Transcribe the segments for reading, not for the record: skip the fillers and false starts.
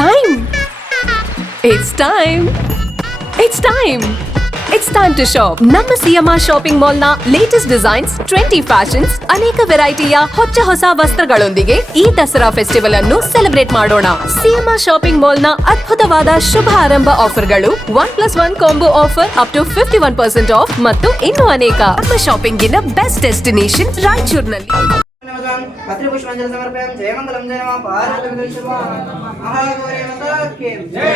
time. It's time. It's time. It's time to shop. ನಮ್ಮ CMR shopping mall ನ latest designs, trendy fashions, ಅನೇಕ ವೆರೈಟಿಯ ಹೊಸ ವಸ್ತ್ರಗಳೊಂದಿಗೆ ಈ ದಸರಾ ಫೆಸ್ಟಿವಲ್ ಅನ್ನು ಸೆಲೆಬ್ರೇಟ್ ಮಾಡೋಣ. ಸಿಎಂಆರ್ ಶಾಪಿಂಗ್ ಮಾಲ್ ನ ಅದ್ಭುತವಾದ ಶುಭ ಆರಂಭ ಆಫರ್ಗಳು 1+1 combo offer up to 51% off ಮತ್ತು ಇನ್ನೂ ಅನೇಕ. ನಮ್ಮ ಶಾಪಿಂಗ್ ಗಿನ ಬೆಸ್ಟ್ ಡೆಸ್ಟಿನೇಷನ್ ರಾಯಚೂರಿನಲ್ಲಿ. पत्रिपुष्पांजलि समर्पयामि। जय मंगलम जय नमः पार्वती महागौरी माता की जय,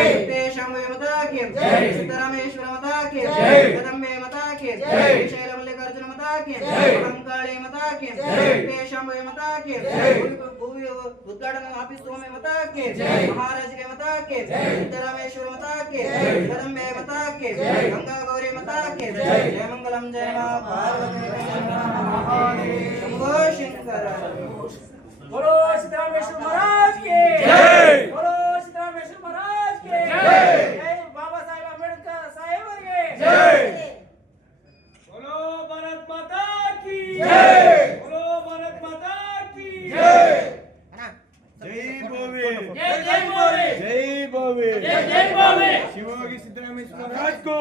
शंभु माता की जय, सिद्धरामेश्वर माता की जय, जगदम्बे माता की जय, शैलमल्लिकार्जुन माता की जय, कंकाली माता की जय, शंभु माता की जय, भूमि उद्घाटन ऑफिस में माता की जय, महाराज के माता की जय, सिद्धरामेश्वर माता की जय, जगदम्बे माता की जय, गंगा गौरी माता की जय, जय मंगलम जय नमः पार्वती शंभो शंकर। बोलो सिद्धरामेश्वर महाराज की जय, बोलो सिद्धरामेश्वर महाराज की जय, जय बाबा साहेब अंबेडकर साहेब की जय, बोलो भारत माता की जय, बोलो भारत माता की जय, जय बोले जय बोले जय बोले जय बोले शिवयोगी सिद्धरामेश्वर महाराज को।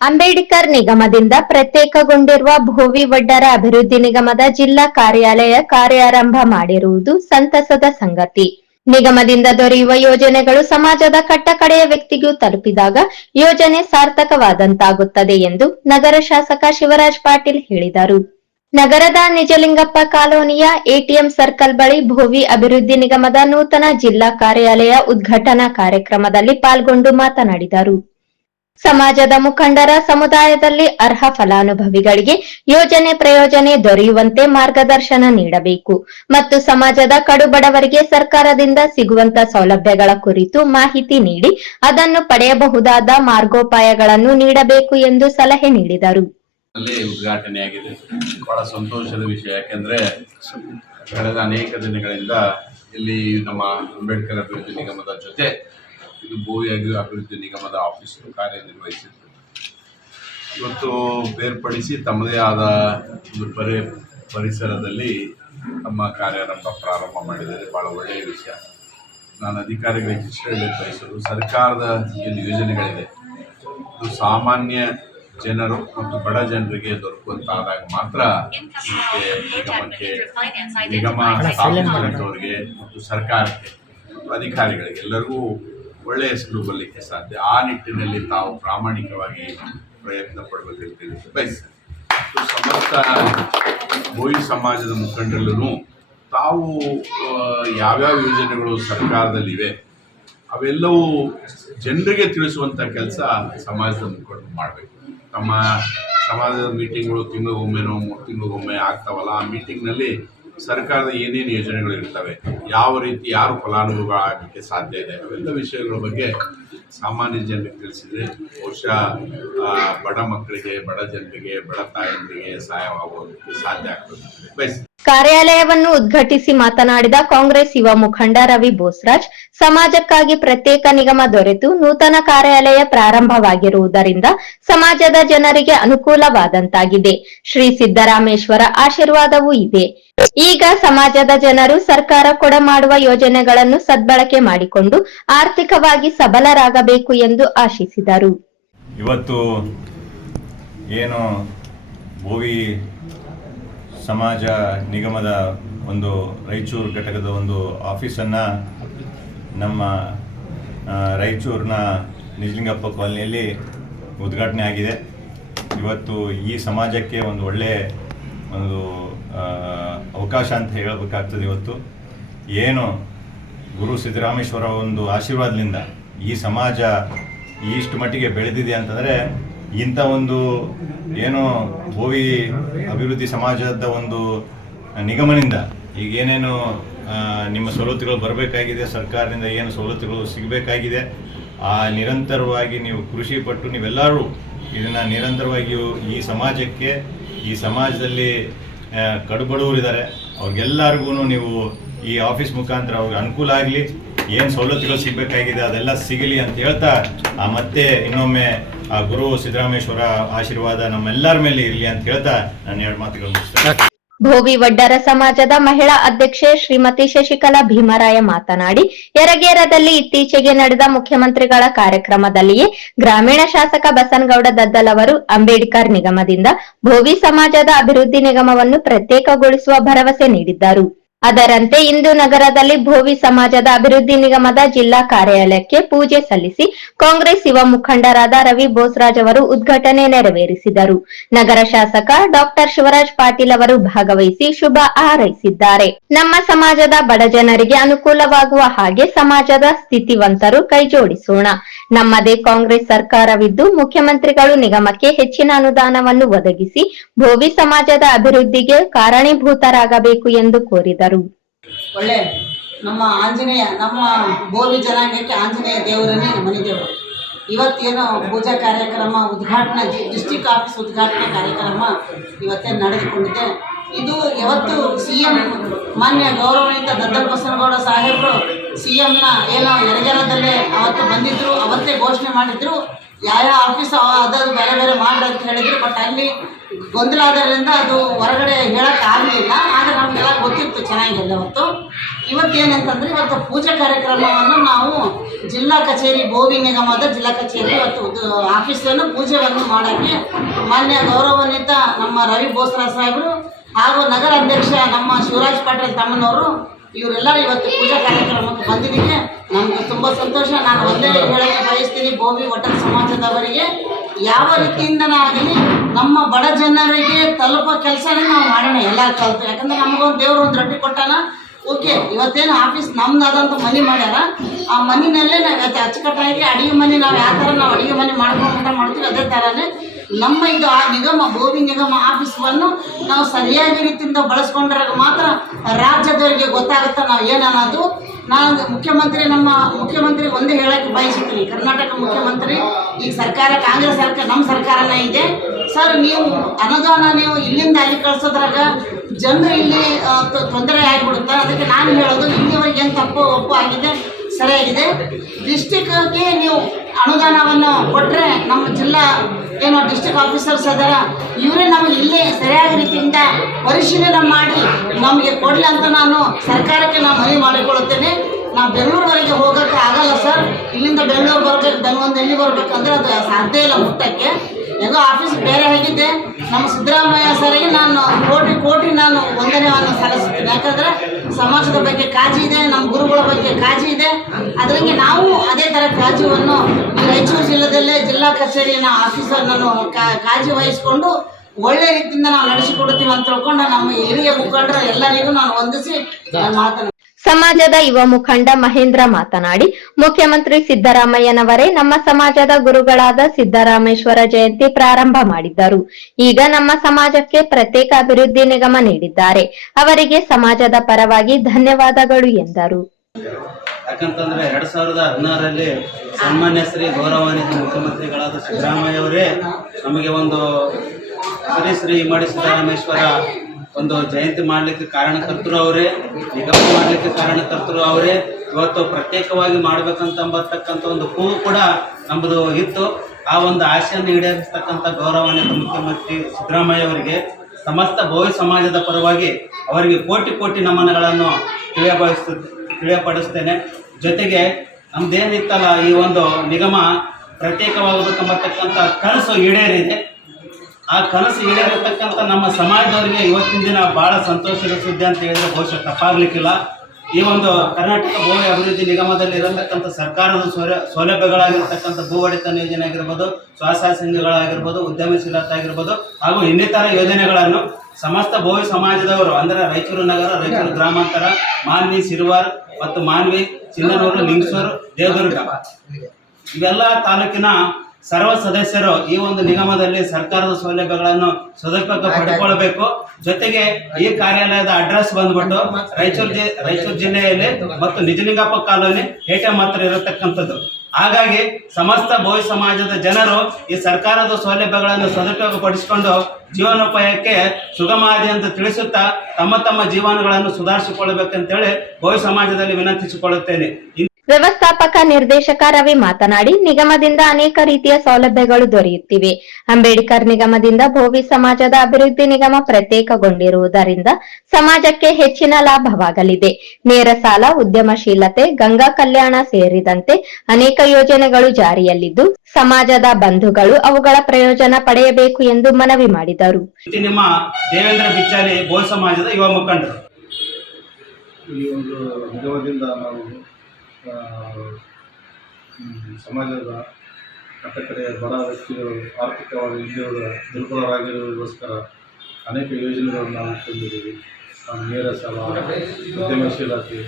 ಅಂಬೇಡ್ಕರ್ ನಿಗಮದಿಂದ ಪ್ರತ್ಯೇಕಗೊಂಡಿರುವ ಭೋವಿ ವಡ್ಡರ ಅಭಿವೃದ್ಧಿ ನಿಗಮದ ಜಿಲ್ಲಾ ಕಾರ್ಯಾಲಯ ಕಾರ್ಯಾರಂಭ ಮಾಡಿರುವುದು ಸಂತಸದ ಸಂಗತಿ. ನಿಗಮದಿಂದ ದೊರೆಯುವ ಯೋಜನೆಗಳು ಸಮಾಜದ ಕಟ್ಟಕಡೆಯ ವ್ಯಕ್ತಿಗೂ ತಲುಪಿದಾಗ ಯೋಜನೆ ಸಾರ್ಥಕವಾದಂತಾಗುತ್ತದೆ ಎಂದು ನಗರ ಶಾಸಕ ಶಿವರಾಜ್ ಪಾಟೀಲ್ ಹೇಳಿದರು. ನಗರದ ನಿಜಲಿಂಗಪ್ಪ ಕಾಲೋನಿಯ ಎಟಿಎಂ ಸರ್ಕಲ್ ಬಳಿ ಭೋವಿ ಅಭಿವೃದ್ಧಿ ನಿಗಮದ ನೂತನ ಜಿಲ್ಲಾ ಕಾರ್ಯಾಲಯ ಉದ್ಘಾಟನಾ ಕಾರ್ಯಕ್ರಮದಲ್ಲಿ ಪಾಲ್ಗೊಂಡು ಮಾತನಾಡಿದರು. ಸಮಾಜದ ಮುಖಂಡರ ಸಮುದಾಯದಲ್ಲಿ ಅರ್ಹ ಫಲಾನುಭವಿಗಳಿಗೆ ಯೋಜನೆ ಪ್ರಯೋಜನೆ ದೊರೆಯುವಂತೆ ಮಾರ್ಗದರ್ಶನ ನೀಡಬೇಕು ಮತ್ತು ಸಮಾಜದ ಕಡುಬಡವರಿಗೆ ಸರ್ಕಾರದಿಂದ ಸಿಗುವಂತ ಸೌಲಭ್ಯಗಳ ಕುರಿತು ಮಾಹಿತಿ ನೀಡಿ ಅದನ್ನು ಪಡೆಯಬಹುದಾದ ಮಾರ್ಗೋಪಾಯಗಳನ್ನು ನೀಡಬೇಕು ಎಂದು ಸಲಹೆ ನೀಡಿದರು. ಉದ್ಘಾಟನೆಯಾಗಿದೆ. ಬಹಳ ಸಂತೋಷದ ವಿಷಯ. ಯಾಕೆಂದ್ರೆ ಕಳೆದ ಅನೇಕ ದಿನಗಳಿಂದ ಇಲ್ಲಿ ನಮ್ಮ ಅಂಬೇಡ್ಕರ್ ಅಭಿವೃದ್ಧಿ ನಿಗಮದ ಜೊತೆ ಇದು ಭೋವಿ ಅಭಿವೃದ್ಧಿ ನಿಗಮದ ಆಫೀಸ್ ಕಾರ್ಯನಿರ್ವಹಿಸಿತ್ತು. ಇವತ್ತು ಬೇರ್ಪಡಿಸಿ ತಮ್ಮದೇ ಆದ ಒಂದು ಪರಿಸರದಲ್ಲಿ ತಮ್ಮ ಕಾರ್ಯಾರಂಭ ಪ್ರಾರಂಭ ಮಾಡಿದರೆ ಭಾಳ ಒಳ್ಳೆಯ ವಿಷಯ. ನಾನು ಅಧಿಕಾರಿಗಳಿಗೆ ಇಷ್ಟ ಬಯಸೋದು, ಸರ್ಕಾರದ ಏನು ಯೋಜನೆಗಳಿದೆ ಇದು ಸಾಮಾನ್ಯ ಜನರು ಮತ್ತು ಬಡ ಜನರಿಗೆ ದೊರಕುವಂತಾದಾಗ ಮಾತ್ರ ನಿಗಮ ಸ್ಥಾಪಿಸಿದಂಥವರಿಗೆ ಮತ್ತು ಸರ್ಕಾರಕ್ಕೆ ಮತ್ತು ಅಧಿಕಾರಿಗಳಿಗೆ ಎಲ್ಲರಿಗೂ ಒಳ್ಳೆಯ ಹೆಸರು ಬರಲಿಕ್ಕೆ ಸಾಧ್ಯ. ಆ ನಿಟ್ಟಿನಲ್ಲಿ ತಾವು ಪ್ರಾಮಾಣಿಕವಾಗಿ ಪ್ರಯತ್ನ ಪಡಬೇಕಂತ ಬಯಸ್ತೇನೆ. ಸಮಸ್ತ ಭೋವಿ ಸಮಾಜದ ಮುಖಂಡರಲ್ಲೂ ತಾವು ಯಾವ್ಯಾವ ಯೋಜನೆಗಳು ಸರ್ಕಾರದಲ್ಲಿವೆ ಅವೆಲ್ಲವೂ ಜನರಿಗೆ ತಿಳಿಸುವಂಥ ಕೆಲಸ ಸಮಾಜದ ಮುಖಂಡರು ಮಾಡಬೇಕು. ತಮ್ಮ ಸಮಾಜದ ಮೀಟಿಂಗ್ಗಳು ತಿಂಗಳಿಗೊಮ್ಮೆನೋ 3 ತಿಂಗಳಿಗೊಮ್ಮೆ ಆಗ್ತಾವಲ್ಲ, ಆ ಮೀಟಿಂಗ್ನಲ್ಲಿ ಸರ್ಕಾರದ ಏನೇನು ಯೋಜನೆಗಳು ಇರ್ತವೆ, ಯಾವ ರೀತಿ ಯಾರು ಫಲಾನುಭವಿಗಳಾಗಲಿಕ್ಕೆ ಸಾಧ್ಯ ಇದೆ, ಅವೆಲ್ಲ ವಿಷಯಗಳ ಬಗ್ಗೆ ಸಾಮಾನ್ಯ ಜನರಿಗೆ ತಿಳಿಸಿದರೆ ಬಹುಶಃ ಬಡ ಮಕ್ಕಳಿಗೆ, ಬಡ ಜನರಿಗೆ, ಬಡ ತಾಯಂದಿರಿಗೆ ಸಹಾಯವಾಗುವುದಕ್ಕೆ ಸಾಧ್ಯ ಆಗ್ತದೆ. ಕಾರ್ಯಾಲಯವನ್ನು ಉದ್ಘಾಟಿಸಿ ಮಾತನಾಡಿದ ಕಾಂಗ್ರೆಸ್ ಯುವ ಮುಖಂಡ ರವಿ ಬೋಸ್ರಾಜ್, ಸಮಾಜಕ್ಕಾಗಿ ಪ್ರತ್ಯೇಕ ನಿಗಮ ದೊರೆತು ನೂತನ ಕಾರ್ಯಾಲಯ ಪ್ರಾರಂಭವಾಗಿರುವುದರಿಂದ ಸಮಾಜದ ಜನರಿಗೆ ಅನುಕೂಲವಾದಂತಾಗಿದೆ. ಶ್ರೀ ಸಿದ್ದರಾಮೇಶ್ವರ ಆಶೀರ್ವಾದವೂ ಇದೆ. ಈಗ ಸಮಾಜದ ಜನರು ಸರ್ಕಾರ ಕೊಡಮಾಡುವ ಯೋಜನೆಗಳನ್ನು ಸದ್ಬಳಕೆ ಮಾಡಿಕೊಂಡು ಆರ್ಥಿಕವಾಗಿ ಸಬಲರಾಗಬೇಕು ಎಂದು ಆಶಿಸಿದರು. ಇವತ್ತು ಏನು ಭೋವಿ ಸಮಾಜ ನಿಗಮದ ಒಂದು ರಾಯಚೂರು ಘಟಕದ ಒಂದು ಆಫೀಸನ್ನು ನಮ್ಮ ರಾಯಚೂರಿನ ನಿಜಲಿಂಗಪ್ಪ ಕಾಲನಿಯಲ್ಲಿ ಉದ್ಘಾಟನೆ ಆಗಿದೆ. ಇವತ್ತು ಈ ಸಮಾಜಕ್ಕೆ ಒಂದು ಒಳ್ಳೆಯ ಒಂದು ಅವಕಾಶ ಅಂತ ಹೇಳಬೇಕಾಗ್ತದೆ. ಇವತ್ತು ಏನು ಗುರು ಸಿದ್ದರಾಮೇಶ್ವರ ಒಂದು ಆಶೀರ್ವಾದದಿಂದ ಈ ಸಮಾಜ ಇಷ್ಟು ಮಟ್ಟಿಗೆ ಬೆಳೆದಿದೆ ಅಂತಂದರೆ, ಇಂಥ ಒಂದು ಏನು ಭೋವಿ ಅಭಿವೃದ್ಧಿ ಸಮಾಜದ ಒಂದು ನಿಗಮನಿಂದ ಈಗ ಏನೇನು ನಿಮ್ಮ ಸವಲತ್ತುಗಳು ಬರಬೇಕಾಗಿದೆ, ಸರ್ಕಾರದಿಂದ ಏನು ಸವಲತ್ತುಗಳು ಸಿಗಬೇಕಾಗಿದೆ, ಆ ನಿರಂತರವಾಗಿ ನೀವು ಕೃಷಿ ಪಟ್ಟು ನೀವೆಲ್ಲರೂ ಇದನ್ನು ನಿರಂತರವಾಗಿಯೂ ಈ ಸಮಾಜಕ್ಕೆ, ಈ ಸಮಾಜದಲ್ಲಿ ಕಡುಬಡವರಿದ್ದಾರೆ ಅವ್ರಿಗೆಲ್ಲರಿಗೂ ನೀವು ಈ ಆಫೀಸ್ ಮುಖಾಂತರ ಅವ್ರಿಗೆ ಅನುಕೂಲ ಆಗಲಿ, ಏನು ಸವಲತ್ತುಗಳು ಸಿಗಬೇಕಾಗಿದೆ ಅದೆಲ್ಲ ಸಿಗಲಿ ಅಂತ ಹೇಳ್ತಾ ಮತ್ತೆ ಇನ್ನೊಮ್ಮೆ ಆ ಗುರು ಸಿದ್ದರಾಮೇಶ್ವರ ಆಶೀರ್ವಾದ ನಮ್ಮೆಲ್ಲರ ಮೇಲೆ ಇರಲಿ ಅಂತ ಹೇಳ್ತಾ ನಾನು 2 ಮಾತುಗಳು ಮುಗಿಸ್ತೇನೆ. ಭೋವಿ ವಡ್ಡರ ಸಮಾಜದ ಮಹಿಳಾ ಅಧ್ಯಕ್ಷೆ ಶ್ರೀಮತಿ ಶಶಿಕಲಾ ಭೀಮರಾಯ ಮಾತನಾಡಿ, ಯರಗೇರದಲ್ಲಿ ಇತ್ತೀಚೆಗೆ ನಡೆದ ಮುಖ್ಯಮಂತ್ರಿಗಳ ಕಾರ್ಯಕ್ರಮದಲ್ಲಿಯೇ ಗ್ರಾಮೀಣ ಶಾಸಕ ಬಸನಗೌಡ ದದ್ದಲ್ ಅವರು ಅಂಬೇಡ್ಕರ್ ನಿಗಮದಿಂದ ಭೋವಿ ಸಮಾಜದ ಅಭಿವೃದ್ಧಿ ನಿಗಮವನ್ನು ಪ್ರತ್ಯೇಕಗೊಳಿಸುವ ಭರವಸೆ ನೀಡಿದ್ದರು. ಅದರಂತೆ ಇಂದು ನಗರದಲ್ಲಿ ಭೋವಿ ಸಮಾಜದ ಅಭಿವೃದ್ಧಿ ನಿಗಮದ ಜಿಲ್ಲಾ ಕಾರ್ಯಾಲಯಕ್ಕೆ ಪೂಜೆ ಸಲ್ಲಿಸಿ ಕಾಂಗ್ರೆಸ್ ಯುವ ಮುಖಂಡರಾದ ರವಿ ಬೋಸರಾಜ್ ಅವರು ಉದ್ಘಾಟನೆ ನೆರವೇರಿಸಿದರು. ನಗರ ಶಾಸಕ ಡಾಕ್ಟರ್ ಶಿವರಾಜ್ ಪಾಟೀಲ್ ಅವರು ಭಾಗವಹಿಸಿ ಶುಭ ಹಾರೈಸಿದ್ದಾರೆ. ನಮ್ಮ ಸಮಾಜದ ಬಡ ಜನರಿಗೆ ಅನುಕೂಲವಾಗುವ ಹಾಗೆ ಸಮಾಜದ ಸ್ಥಿತಿವಂತರು ಕೈಜೋಡಿಸೋಣ. ನಮ್ಮದೇ ಕಾಂಗ್ರೆಸ್ ಸರ್ಕಾರವಿದ್ದು ಮುಖ್ಯಮಂತ್ರಿಗಳು ನಿಗಮಕ್ಕೆ ಹೆಚ್ಚಿನ ಅನುದಾನವನ್ನು ಒದಗಿಸಿ ಭೋವಿ ಸಮಾಜದ ಅಭಿವೃದ್ಧಿಗೆ ಕಾರಣೀಭೂತರಾಗಬೇಕು ಎಂದು ಕೋರಿದರು. ಒಳ್ಳೆ ನಮ್ಮ ಆಂಜನೇಯ, ನಮ್ಮ ಭೋವಿ ಜನಾಂಗಕ್ಕೆ ಆಂಜನೇಯ ದೇವರನ್ನೇ ಮನೆ ದೇವರು. ಇವತ್ತೇನು ಪೂಜಾ ಕಾರ್ಯಕ್ರಮ ಉದ್ಘಾಟನಾ ಡಿಸ್ಟಿಕ್ ಆಫೀಸ್ ಉದ್ಘಾಟನಾ ಕಾರ್ಯಕ್ರಮ ಇವತ್ತೇ ನಡೆದುಕೊಂಡಿದೆ. ಇದು ಯಾವತ್ತು CM ಮಾನ್ಯ ಗೌರವಾನ್ವಿತ ದದ್ದಲ್ ಬಸನಗೌಡ ಸಾಹೇಬರು CMನ ಏನೋ ಯರಗೇರದಲ್ಲೇ ಅವತ್ತು ಬಂದಿದ್ರು, ಅವತ್ತೇ ಘೋಷಣೆ ಮಾಡಿದ್ರು ಯಾವ ಆಫೀಸ್ ಅದನ್ನು ಬೇರೆ ಬೇರೆ ಮಾಡ್ರಿ ಅಂತ ಹೇಳಿದ್ರು. ಬಟ್ ಅಲ್ಲಿ ಗೊಂದಲ ಆದ್ರಿಂದ ಅದು ಹೊರಗಡೆ ಹೇಳಕ್ಕೆ ಆಗಲಿಲ್ಲ. ಆದರೆ ನಮಗೆಲ್ಲ ಗೊತ್ತಿತ್ತು ಚೆನ್ನಾಗಿಲ್ಲ. ಇವತ್ತೇನಂತಂದ್ರೆ ಇವತ್ತು ಪೂಜಾ ಕಾರ್ಯಕ್ರಮವನ್ನು ನಾವು ಜಿಲ್ಲಾ ಕಚೇರಿ ಭೋವಿ ನಿಗಮದ ಜಿಲ್ಲಾ ಕಚೇರಿ ಇವತ್ತು ಆಫೀಸನ್ನು ಪೂಜೆಯನ್ನು ಮಾಡೋಕ್ಕೆ ಮಾನ್ಯ ಗೌರವಾನ್ವಿತ ನಮ್ಮ ರವಿ ಬೋಸರಾಜ್ ಸಾಹೇಬರು ಹಾಗೂ ನಗರ ಅಧ್ಯಕ್ಷ ನಮ್ಮ ಶಿವರಾಜ್ ಪಾಟೀಲ್ ತಮ್ಮನವರು ಇವರೆಲ್ಲರೂ ಇವತ್ತು ಪೂಜಾ ಕಾರ್ಯಕ್ರಮಕ್ಕೆ ಬಂದಿದ್ದಕ್ಕೆ ನಮಗೆ ತುಂಬ ಸಂತೋಷ. ನಾನು ಒಂದೇ ಹೇಳಕ್ಕೆ ಬಯಸ್ತೀನಿ, ಭೋವಿ ವಡ್ಡರ ಸಮಾಜದವರಿಗೆ ಯಾವ ರೀತಿಯಿಂದನಾಗಲಿ ನಮ್ಮ ಬಡ ಜನರಿಗೆ ತಲುಪೋ ಕೆಲಸನೇ ನಾವು ಮಾಡೋಣ ಎಲ್ಲ ಕಲಿತು. ಯಾಕಂದ್ರೆ ನಮಗೊಂದು ದೇವರು ಒಂದು ರೊಟ್ಟಿ ಕೊಟ್ಟಾನ. ಓಕೆ, ಇವತ್ತೇನು ಆಫೀಸ್ ನಮ್ದಾದಂಥ ಮನೆ ಮಾಡ್ಯಾರ, ಆ ಮನೆಯಲ್ಲೇ ನಾವು ಅಚ್ಚುಕಟ್ಟಾಗಿ ಅಡುಗೆ ಮನೆ ನಾವು ಯಾವ ಥರ ನಾವು ಅಡುಗೆ ಮನೆ ಮಾಡ್ಕೊಂಡು ಊಟ ಮಾಡ್ತೀವಿ ಅದೇ ಥರನೇ ನಮ್ಮ ಇದು ಆ ನಿಗಮ ಭೋವಿ ನಿಗಮ ಆಫೀಸನ್ನು ನಾವು ಸರಿಯಾದ ರೀತಿಯಿಂದ ಬಳಸ್ಕೊಂಡ್ರಾಗ ಮಾತ್ರ ರಾಜ್ಯದವರಿಗೆ ಗೊತ್ತಾಗುತ್ತೆ ನಾವು ಏನನ್ನೋದು. ನಾನು ನಮ್ಮ ಮುಖ್ಯಮಂತ್ರಿ ಒಂದೇ ಹೇಳಕ್ಕೆ ಬಯಸುತ್ತೀನಿ, ಕರ್ನಾಟಕ ಮುಖ್ಯಮಂತ್ರಿ ಈಗ ಸರ್ಕಾರ ಕಾಂಗ್ರೆಸ್ ಸರ್ಕಾರ ನಮ್ಮ ಸರ್ಕಾರನೇ ಇದೆ ಸರ್. ನೀವು ಅನುದಾನ ನೀವು ಇಲ್ಲಿಂದ ಅಲ್ಲಿ ಕಳ್ಸೋದ್ರಾಗ ಜನರು ಇಲ್ಲಿ ತೊಂದರೆ ಆಗಿಬಿಡುತ್ತೆ. ಅದಕ್ಕೆ ನಾನು ಹೇಳೋದು, ಇಲ್ಲಿವರೆಗೆ ಏನು ಒಪ್ಪು ಆಗಿದೆ ಸರಿಯಾಗಿದೆ. ಡಿಸ್ಟಿಕ್ಗೆ ನೀವು ಅನುದಾನವನ್ನು ಕೊಟ್ಟರೆ ನಮ್ಮ ಜಿಲ್ಲಾ ಏನೋ ಡಿಸ್ಟಿಕ್ ಆಫೀಸರ್ಸ್ ಅದರ ಇವರೇ ನಮಗೆ ಇಲ್ಲೇ ಸರಿಯಾದ ರೀತಿಯಿಂದ ಪರಿಶೀಲನೆ ಮಾಡಿ ನಮಗೆ ಕೊಡಲಿ ಅಂತ ನಾನು ಸರ್ಕಾರಕ್ಕೆ ನಾನು ಮನವಿ ಮಾಡಿಕೊಳ್ಳುತ್ತೇನೆ. ನಾವು ಬೆಂಗಳೂರುವರೆಗೆ ಹೋಗೋಕ್ಕೆ ಆಗಲ್ಲ ಸರ್. ಇಲ್ಲಿಂದ ಬೆಂಗಳೂರು ಬರ್ಬೇಕು, ಒಂದು ಎಲ್ಲಿ ಬರ್ಬೇಕಂದ್ರೆ ಅದು ಸಾಧ್ಯ ಇಲ್ಲ ಮುಟ್ಟಕ್ಕೆ. ಏನೋ ಆಫೀಸ್ ಬೇರೆ ಆಗಿದ್ದೆ. ನಮ್ಮ ಸಿದ್ದರಾಮಯ್ಯ ಸರಿಗೆ ನಾನು ಕೋಟಿ ನಾನು ವಂದನೆಯನ್ನು ಸಲ್ಲಿಸುತ್ತೇನೆ. ಯಾಕಂದರೆ ಸಮಾಜದ ಬಗ್ಗೆ ಕಾಳಜಿ ಇದೆ, ನಮ್ಮ ಗುರುಗಳ ಬಗ್ಗೆ ಕಾಳಜಿ ಇದೆ. ಅದರಂಗೆ ನಾವು ಅದೇ ಥರ ಕಾಳಜಿಯನ್ನು ಈ ರಾಯಚೂರು ಜಿಲ್ಲೆದಲ್ಲೇ ಜಿಲ್ಲಾ ಕಚೇರಿಯ ಆಫೀಸನ್ನು ಕಾಳಜಿ ವಹಿಸಿಕೊಂಡು ಒಳ್ಳೆ ರೀತಿಯಿಂದ ನಾವು ನಡೆಸಿಕೊಡ್ತೀವಿ ಅಂತ ತಿಳ್ಕೊಂಡು ನಮ್ಮ ಹಿರಿಯ ಮುಖಂಡರ ಎಲ್ಲರಿಗೂ ನಾನು ವಂದಿಸಿ ಮಾತನಾಡ್ತೀನಿ. ಸಮಾಜದ ಯುವ ಮುಖಂಡ ಮಹೇಂದ್ರ ಮಾತನಾಡಿ, ಮುಖ್ಯಮಂತ್ರಿ ಸಿದ್ದರಾಮಯ್ಯನವರೇ ನಮ್ಮ ಸಮಾಜದ ಗುರುಗಳಾದ ಸಿದ್ದರಾಮೇಶ್ವರ ಜಯಂತಿ ಪ್ರಾರಂಭ ಮಾಡಿದ್ದರು. ಈಗ ನಮ್ಮ ಸಮಾಜಕ್ಕೆ ಪ್ರತ್ಯೇಕ ಅಭಿವೃದ್ಧಿ ನಿಗಮ ನೀಡಿದ್ದಾರೆ. ಅವರಿಗೆ ಸಮಾಜದ ಪರವಾಗಿ ಧನ್ಯವಾದಗಳು ಎಂದರು. ಯಾಕಂತಂದ್ರೆ 2016ರಲ್ಲಿ ಸನ್ಮಾನ್ಯ ಶ್ರೀ ಗೌರವಾನ್ವಿತ ಮುಖ್ಯಮಂತ್ರಿಗಳಾದ ಸಿದ್ದರಾಮಯ್ಯ ಅವರೇ ನಮಗೆ ಒಂದು ಶ್ರೀ ಇಮ್ಮಡಿ ಸಿದ್ದರಾಮೇಶ್ವರ ಒಂದು ಜಯಂತಿ ಮಾಡಲಿಕ್ಕೆ ಕಾರಣಕರ್ತರು ಅವರೇ, ನಿಗಮ ಮಾಡಲಿಕ್ಕೆ ಕಾರಣಕರ್ತರು ಅವರೇ. ಇವತ್ತು ಪ್ರತ್ಯೇಕವಾಗಿ ಮಾಡಬೇಕಂತಂಬತಕ್ಕಂಥ ಒಂದು ಕೂಗು ಕೂಡ ನಮ್ಮದು ಇತ್ತು. ಆ ಒಂದು ಆಶೆಯನ್ನು ಈಡೇರಿಸ್ತಕ್ಕಂಥ ಗೌರವಾನ್ವಿತ ಮುಖ್ಯಮಂತ್ರಿ ಸಿದ್ದರಾಮಯ್ಯ ಅವರಿಗೆ ಸಮಸ್ತ ಭೋವಿ ಸಮಾಜದ ಪರವಾಗಿ ಅವರಿಗೆ ಕೋಟಿ ನಮನಗಳನ್ನು ತಿಳಿಯಪಡಿಸ್ತೇನೆ. ಜೊತೆಗೆ ನಮ್ದೇನಿತ್ತಲ್ಲ ಈ ಒಂದು ನಿಗಮ ಪ್ರತ್ಯೇಕವಾಗಬೇಕೆಂಬತಕ್ಕಂಥ ಕನಸು ಈಡೇರಿದೆ. ಆ ಕನಸು ಈಡೇರಿರ್ತಕ್ಕಂಥ ನಮ್ಮ ಸಮಾಜದವರಿಗೆ ಇವತ್ತಿನ ದಿನ ಭಾಳ ಸಂತೋಷದ ಸುದ್ದಿ ಅಂತ ಹೇಳಿದ್ರೆ ಬಹುಶಃ ತಪ್ಪಾಗಲಿಕ್ಕಿಲ್ಲ. ಈ ಒಂದು ಕರ್ನಾಟಕ ಭೋವಿ ಅಭಿವೃದ್ಧಿ ನಿಗಮದಲ್ಲಿ ಇರತಕ್ಕಂಥ ಸರ್ಕಾರದ ಸೌಲಭ್ಯಗಳಾಗಿರ್ತಕ್ಕಂಥ ಭೂ ಒಡೆತನ ಯೋಜನೆ ಆಗಿರ್ಬೋದು, ಸ್ವಸಹಾಯ ಸಂಘಗಳಾಗಿರ್ಬೋದು, ಉದ್ಯಮಶೀಲತೆ ಆಗಿರ್ಬೋದು ಹಾಗೂ ಇನ್ನಿತರ ಯೋಜನೆಗಳನ್ನು ಸಮಸ್ತ ಭೋವಿ ಸಮಾಜದವರು ಅಂದರೆ ರಾಯಚೂರು ನಗರ, ರಾಯಚೂರು ಗ್ರಾಮಾಂತರ, ಮಾನ್ವಿ, ಸಿರುವಾರ್ ಮತ್ತು ಮಾನ್ವಿ, ಚಿನ್ನನೂರು, ಲಿಂಗಸೂರು, ದೇವದುರ್ಗ ಇವೆಲ್ಲ ತಾಲೂಕಿನ ಸರ್ವ ಸದಸ್ಯರು ಈ ಒಂದು ನಿಗಮದಲ್ಲಿ ಸರ್ಕಾರದ ಸೌಲಭ್ಯಗಳನ್ನು ಸದುಪಯೋಗ ಪಡೆದುಕೊಳ್ಳಬೇಕು. ಜೊತೆಗೆ ಈ ಕಾರ್ಯಾಲಯದ ಅಡ್ರೆಸ್ ಬಂದ್ಬಿಟ್ಟು ರಾಯಚೂರು ಜಿಲ್ಲೆಯಲ್ಲಿ ಮತ್ತು ನಿಜಲಿಂಗಪ್ಪ ಕಾಲೋನಿ ಹೇಟೆ ಮಾತ್ರ ಇರತಕ್ಕಂಥದ್ದು. ಹಾಗಾಗಿ ಸಮಸ್ತ ಭೋವಿ ಸಮಾಜದ ಜನರು ಈ ಸರ್ಕಾರದ ಸೌಲಭ್ಯಗಳನ್ನು ಸದುಪಯೋಗ ಪಡಿಸಿಕೊಂಡು ಜೀವನೋಪಾಯಕ್ಕೆ ಸುಗಮಾದಿ ಅಂತ ತಿಳಿಸುತ್ತಾ ತಮ್ಮ ಜೀವನಗಳನ್ನು ಸುಧಾರಿಸಿಕೊಳ್ಳಬೇಕಂತೇಳಿ ಭೋವಿ ಸಮಾಜದಲ್ಲಿ ವಿನಂತಿಸಿಕೊಳ್ಳುತ್ತೇನೆ. ವ್ಯವಸ್ಥಾಪಕ ನಿರ್ದೇಶಕ ರವಿ ಮಾತನಾಡಿ, ನಿಗಮದಿಂದ ಅನೇಕ ರೀತಿಯ ಸೌಲಭ್ಯಗಳು ದೊರೆಯುತ್ತಿವೆ. ಅಂಬೇಡ್ಕರ್ ನಿಗಮದಿಂದ ಭೋವಿ ಸಮಾಜದ ಅಭಿವೃದ್ಧಿ ನಿಗಮ ಪ್ರತ್ಯೇಕಗೊಂಡಿರುವುದರಿಂದ ಸಮಾಜಕ್ಕೆ ಹೆಚ್ಚಿನ ಲಾಭವಾಗಲಿದೆ. ನೇರ ಸಾಲ, ಉದ್ಯಮಶೀಲತೆ, ಗಂಗಾ ಕಲ್ಯಾಣ ಸೇರಿದಂತೆ ಅನೇಕ ಯೋಜನೆಗಳು ಜಾರಿಯಲ್ಲಿದ್ದು, ಸಮಾಜದ ಬಂಧುಗಳು ಅವುಗಳ ಪ್ರಯೋಜನ ಪಡೆಯಬೇಕು ಎಂದು ಮನವಿ ಮಾಡಿದರು. ನಿಮ್ಮ ದೇವೇಂದ್ರ ಬಿಚ್ಚಾಲಿ ಬೋಲ್ ಸಮಾಜದ ಯುವ ಮುಖಂಡರು. ಈ ಒಂದು ನಿಗಮದಿಂದ ನಾವು ಸಮಾಜದ ಕಟ್ಟಕಡೆಯ ಬಡ ವ್ಯಕ್ತಿಗಳು ಆರ್ಥಿಕವಾಗಿ ದುರ್ಬಲರಾಗಿರುವುದಕ್ಕೋಸ್ಕರ ಅನೇಕ ಯೋಜನೆಗಳನ್ನು ನಾವು ತಂದಿದ್ದೀವಿ. ನೇರ ಸಾಲ, ಉದ್ಯಮಶೀಲತೆ,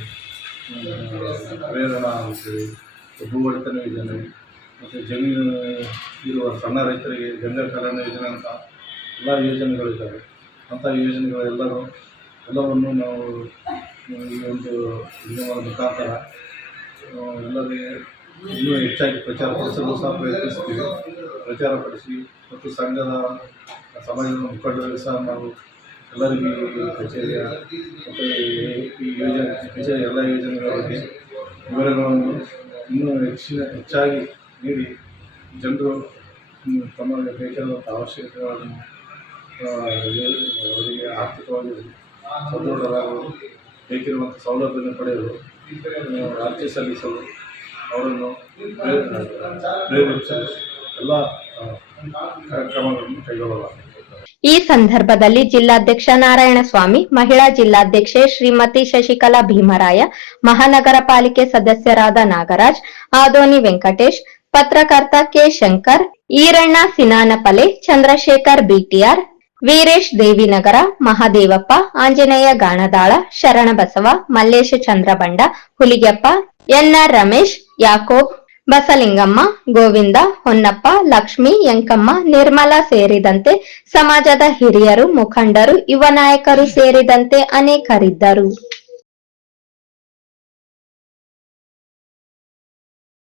ಪ್ರೇರಣಾ ಅಂತೇಳಿ, ಭೂ ಒಡೆತನ ಯೋಜನೆ ಮತ್ತು ಜಮೀನು ಇರುವ ಸಣ್ಣ ರೈತರಿಗೆ ಗಂಗಾ ಕಲ್ಯಾಣ ಯೋಜನೆ ಅಂತ ಎಲ್ಲ ಯೋಜನೆಗಳಿದ್ದಾವೆ. ಅಂಥ ಎಲ್ಲವನ್ನು ನಾವು ಈ ಒಂದು ನಿಗಮದ ಮುಖಾಂತರ ಎಲ್ಲರಿಗೆ ಇನ್ನೂ ಹೆಚ್ಚಾಗಿ ಪ್ರಚಾರಪಡಿಸಲು ಸಹ ಪ್ರಯತ್ನಿಸ್ತೀವಿ. ಪ್ರಚಾರಪಡಿಸಿ ಮತ್ತು ಸಮಾಜದ ಮುಖಂಡರಿಗೆ ಸಹ ನಾವು ಎಲ್ಲರಿಗೂ ಕಚೇರಿಯ ಮತ್ತು ಈ ಕಚೇರಿ ಎಲ್ಲ ಯೋಜನೆಗಳ ಬಗ್ಗೆ ವಿವರಗಳನ್ನು ಇನ್ನೂ ಹೆಚ್ಚಾಗಿ ನೀಡಿ ಜನರು ತಮಗೆ ಬೇಕಾದಂಥ ಅವಶ್ಯಕತೆಗಳನ್ನು ಅವರಿಗೆ ಆರ್ಥಿಕವಾಗಿ ಸದೃಢರಾಗಲು ಬೇಕಿರುವಂಥ ಸೌಲಭ್ಯವನ್ನು ಪಡೆಯಲು ಅರ್ಜಿ ಸಲ್ಲಿಸಲು ಅವರನ್ನು ಪ್ರೇರೇಪಿಸಲು ಎಲ್ಲ ಕಾರ್ಯಕ್ರಮಗಳನ್ನು ಕೈಗೊಳ್ಳಲಾಗಿದೆ. ಈ ಸಂದರ್ಭದಲ್ಲಿ ಜಿಲ್ಲಾಧ್ಯಕ್ಷ ನಾರಾಯಣಸ್ವಾಮಿ, ಮಹಿಳಾ ಜಿಲ್ಲಾಧ್ಯಕ್ಷೆ ಶ್ರೀಮತಿ ಶಶಿಕಲಾ ಭೀಮರಾಯ, ಮಹಾನಗರ ಪಾಲಿಕೆ ಸದಸ್ಯರಾದ ನಾಗರಾಜ್, ಆದೋನಿ ವೆಂಕಟೇಶ್, ಪತ್ರಕರ್ತ ಕೆ ಶಂಕರ್, ಈರಣ್ಣ ಸಿನಾನಪಲೆ, ಚಂದ್ರಶೇಖರ್ ಬಿಟಿಆರ್, ವೀರೇಶ್ ದೇವಿನಗರ, ಮಹಾದೇವಪ್ಪ, ಆಂಜನೇಯ ಗಾಣದಾಳ, ಶರಣಬಸವ, ಮಲ್ಲೇಶ ಚಂದ್ರಬಂಡ, ಹುಲಿಗೆಪ್ಪ, ಎನ್ಆರ್ ರಮೇಶ್, ಯಾಕೋಬ್, ಬಸಲಿಂಗಮ್ಮ, ಗೋವಿಂದ, ಹೊನ್ನಪ್ಪ, ಲಕ್ಷ್ಮಿ, ಯಂಕಮ್ಮ, ನಿರ್ಮಲಾ ಸೇರಿದಂತೆ ಸಮಾಜದ ಹಿರಿಯರು, ಮುಖಂಡರು, ಯುವ ನಾಯಕರು ಸೇರಿದಂತೆ ಅನೇಕರಿದ್ದರು.